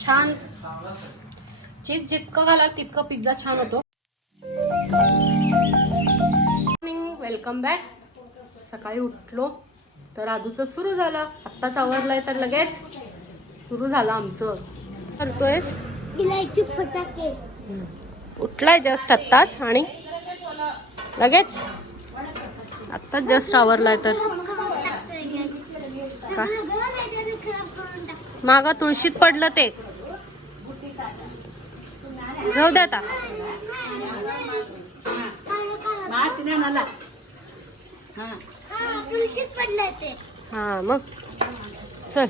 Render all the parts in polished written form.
छान चीज जितकं घालाल तितकं पिझ्झा छान होतो. Welcome back. सकाळी उठलो तर आदूचं सुरू झालं. आत्ताच आवरलंय तर लगेच सुरू झालं आमचं. करतोय इलायची फटाके. उठलाय जस्ट आत्ताच आणि लगेच आत्ताच जस्ट आवरलाय तर मागा तुळशीत पडलं ते राहू दे आता. हा मग चल.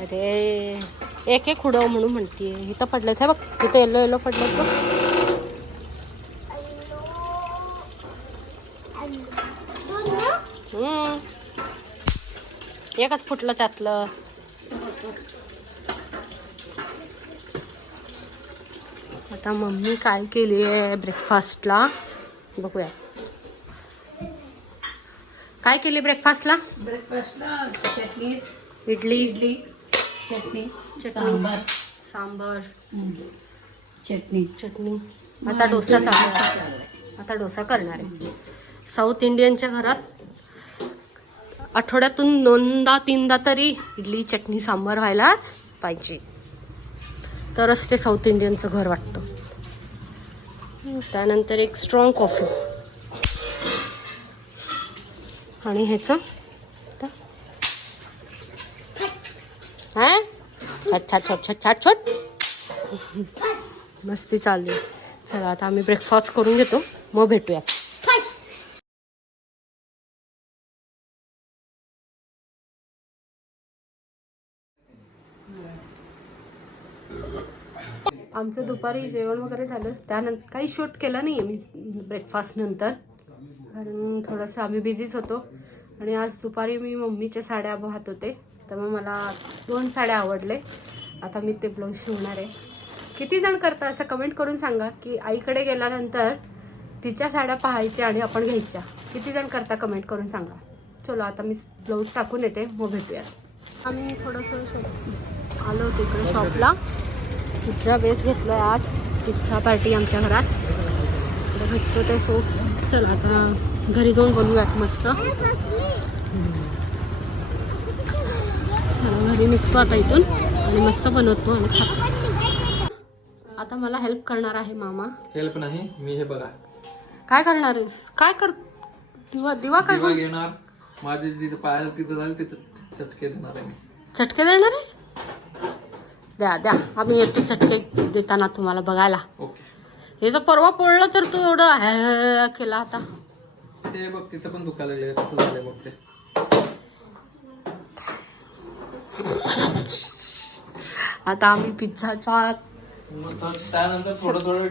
अरे एक एक उडव म्हणून म्हणतीये. इथं पडलंच आहे बघ. इथं येलो येलो पडलं बघ. एकच फुटलं त्यातलं. आता मम्मी काय केली आहे ब्रेकफास्टला बघूया. काय केली ब्रेकफास्टला? चटणी, इडली चटणी, सांबर चटणी. आता डोसा चालू आहे. आता डोसा करणार आहे. साऊथ इंडियनच्या घरात आठवड्यातून 2-3दा तरी इडली चटणी सांबार व्हायलाच पाहिजे, तरच ते साऊथ इंडियनचं घर वाटतं. त्यानंतर एक स्ट्रॉंग कॉफी आणि ह्याचं हा छाट छोट मस्ती चालली. चला आता आम्ही ब्रेकफास्ट करून घेतो, मग भेटूया. आमचं दुपारी जेवण वगैरे झालं. त्यानंतर काही शूट केलं नाही मी ब्रेकफास्ट नंतर, कारण थोडंसं आम्ही बिझीच होतो. आणि आज दुपारी मी मम्मीच्या साड्या पाहत होते, तर मग मला 2 साड्या आवडले. आता मी ते ब्लाऊज शिवणार आहे. किती जण करता असं कमेंट करून सांगा की आईकडे गेल्यानंतर तिच्या साड्या पाहायच्या आणि आपण घ्यायच्या. किती जण करता कमेंट करून सांगा. चलो आता मी ब्लाऊज टाकून येते, मग भेटूया. आम्ही थोडंसं आलो तिकडे शॉपला. पिझ्झा बेस घेतलोय आज. पिझ्झा पार्टी आमच्या घरात भेटतो ते सो. चला आता घरी जाऊन बनवूयात मस्त. चला घरी निघतो आता इथून आणि मस्त बनवतो आणि खातो. आता मला हेल्प करणार आहे मामा. हेल्प नाही, मी हे बघा काय करणार आहेस? काय कर दिवा काय घेणार. माझे जिथे पाय तिथं झाले तिथं चटके देणार आहे मी. चटके देणार आहे? द्या आम्ही येतो चटके देताना तुम्हाला बघायला. ओके. हे जर परवा पडलं तर तू एवढं केला आता. ते बघ तिथं पण दुखायला लागले. कसं झालंय बघ ते. आता आम्ही पिझ्झाचा त्यानंतर थोडं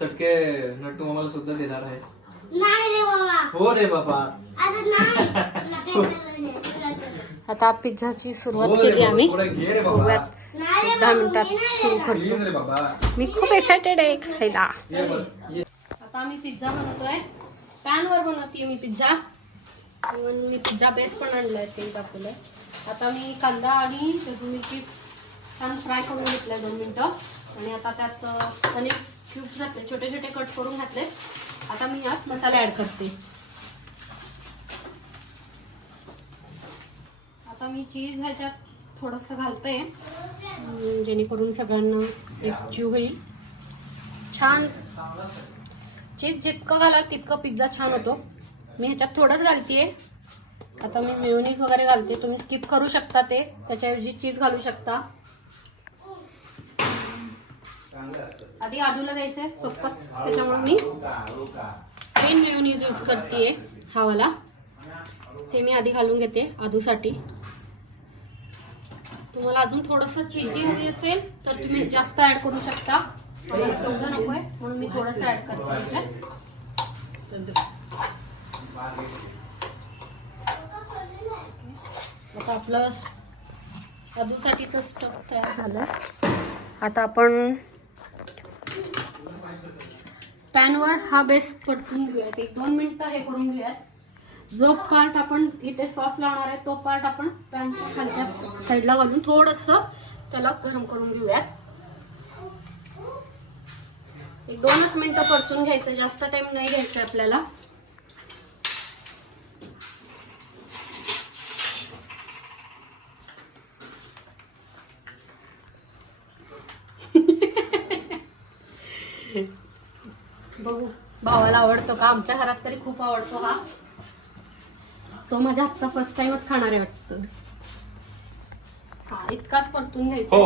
चटके नट्टू मामाला सुद्धा देणार आहे. हो रे बाबा. आता पिझ्झाची सुरुवात केली आम्ही. 10 मिनिटात सुरू करतो. मी खूप एक्सायटेड आहे खायला. आता आम्ही पिझ्झा बनवतोय. पॅनवर बनवते मी पिझ्झा. मी पिझ्झा बेस पण आणलाय, ते दाखवलंय. आता मी कांदा आणि मिरची छान फ्राय करून घेतलाय 2 मिनिटं. आणि आता त्यात अनेक क्यूब्स घातले, छोटे छोटे कट करून घातले. आता मी यात मसाले ॲड करते. आता मी चीज ह्याच्यात थोडंसं घालते, जेणेकरून सगळ्यांना एकजीव होईल. छान चीज जितकं घालाल तितकं पिझ्झा छान होतो. मी ह्याच्यात थोडंच घालतेय. आता मी मेयोनीज वगैरे घालते. तुम्ही स्किप करू शकता ते, त्याच्याऐवजी चीज घालू शकता. आधी आदूला द्यायचंय सोबत, त्याच्यामुळे मी ग्रीन मेयोनीज यूज करते. हा वाला ते मी आधी घालून घेते आदूसाठी. तुम्हाला अजून थोडंसं चीजी हवी असेल तर तुम्ही जास्त ऍड करू शकता. तेवढं नको आहे म्हणून मी थोडंसं ऍड करते. आता आपलं आदूसाठीचं स्टफ तयार झालं. आता आपण पॅनवर हा बेस परतून घेऊयात. 1-2 मिनिटं हे करून घेऊयात. जो पार्ट आपण इथे सॉस लावणार आहे तो पार्ट आपण पॅनच्या खालच्या साईडला घालून थोडंसं त्याला गरम करून घेऊयात. 1-2च मिनिटं परतून घ्यायचं, जास्त टाइम नाही घ्यायचं आपल्याला. बघू भावाला आवडतो का? आमच्या घरात तरी खूप आवडतो हा. तो माझ्या हातचा फर्स्ट टाइमच खाणार आहे वाटतं. हा इतकाच परतून घ्यायचा.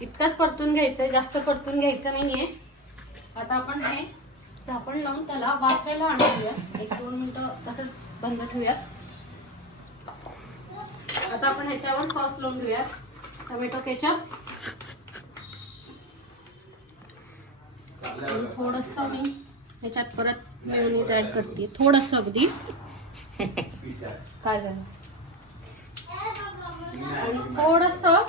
इतकाच परतून घ्यायचंय, जास्त परतून घ्यायचं नाहीये. आता आपण हे झाकण लावून त्याला वाफायला आणूया. 1-2 मिनिटं तसंच बंद ठेवूयात. आता आपण ह्याच्यावर सॉस लावून घेऊयात. टोमॅटो केचप, थोडंसं मी ह्याच्यात परत मेयोनीज ऍड करते, थोडंसं अगदी. काय झालं? आणि थोडंसं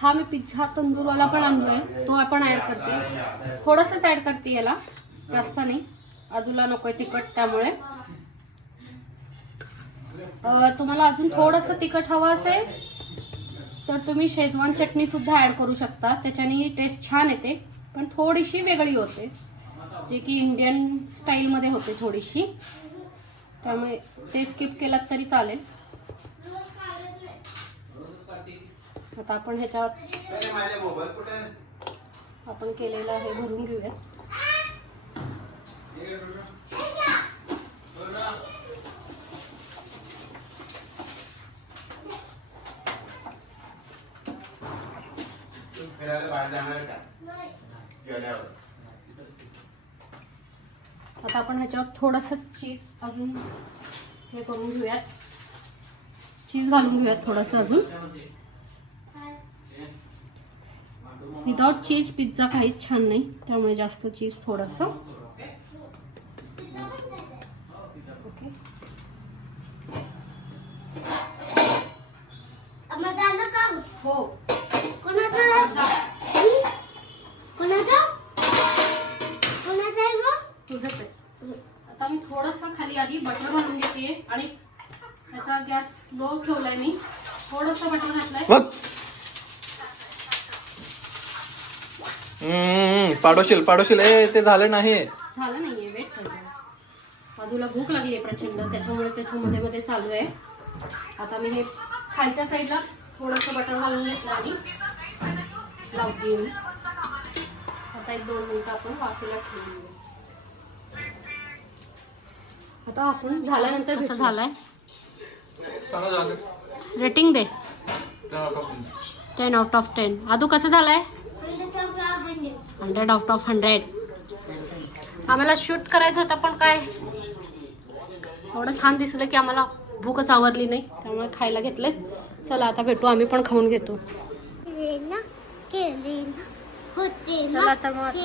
हा मी पिझ्झा तंदूरवाला पण आणतोय, तो आपण ऍड करते. थोडंसंच ऍड करते याला, जास्त नाही. अजूला नकोय तिखट, त्यामुळे तुम्हाला अजून थोडंसं तिखट हवं असेल तर तुम्ही शेजवान चटणी सुद्धा ऍड करू शकता. त्याच्याने टेस्ट छान येते, पण थोडीशी वेगळी होते, जे की इंडियन स्टाईलमध्ये होते थोडीशी. त्यामुळे ते स्किप केलात तरी चालेल. आता आपण ह्याच्यात आपण केलेलं हे भरून घेऊयात. आता आपण ह्याच्यावर थोडंसं चीज अजून हे करून घेऊयात. चीज घालून घेऊयात थोडंसं अजून. विदाउट चीज पिझ्झा काहीच छान नाही, त्यामुळे जास्त चीज थोडंसं. ओके. हो. तुझंच आहे. आता मी थोडंसं खाली आधी बटर घालून घेते आणि त्याचा गॅस लो ठेवलाय मी. थोडंसं बटर घातलंय. पाडोशील ते झालं नाही. झालं नाहीये, वेट करते. बाजूला भूक लागली आहे प्रचंड, त्याच्यामुळे त्याचं मध्ये मध्ये चालू आहे. आता मी हे खालच्या साईडला थोडंसं बटर घालून घेतलं आणि लावते मी. आता 1-2 मिनिटं आपण वाफेला ठेवून घेऊ. आता आपण झाल्यानंतर कसं झालंय रेटिंग दे. 10 out of 10. आदू कसं झालंय? 100 out of 100. आम्हाला शूट करायचं होतं, पण काय एवढं छान दिसलं की आम्हाला भूकच आवरली नाही, त्यामुळे खायला घेतले. चला आता भेटू, आम्ही पण खाऊन घेतो. चला आता मग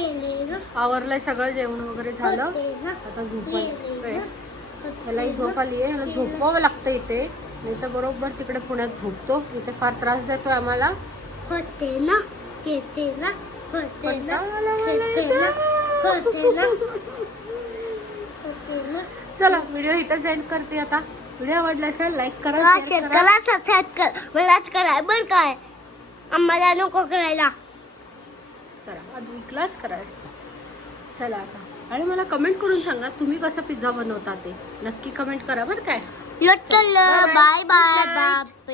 आवरलंय सगळं, जेवण वगैरे झालं. आता झोपायचंय. यालाही झोप आली आहे, याला झोपवावं लागतं इथे, नाही तर बरोबर तिकडे पुण्यात झोपतो. इथे फार त्रास देतोय आम्हाला. चला व्हिडिओ इथं एंड करते. आता व्हिडिओ आवडला असेल लाईक करा, शेअर करा, सबस्क्राईब कर. मलाच करा बरं काय, आम्हाला नको करायला. करा विकलाच करायचं. चला आता, आणि मला कमेंट करून सांगा तुम्ही कसं पिझ्झा बनवता ते नक्की कमेंट करा बरं काय. Bye bye.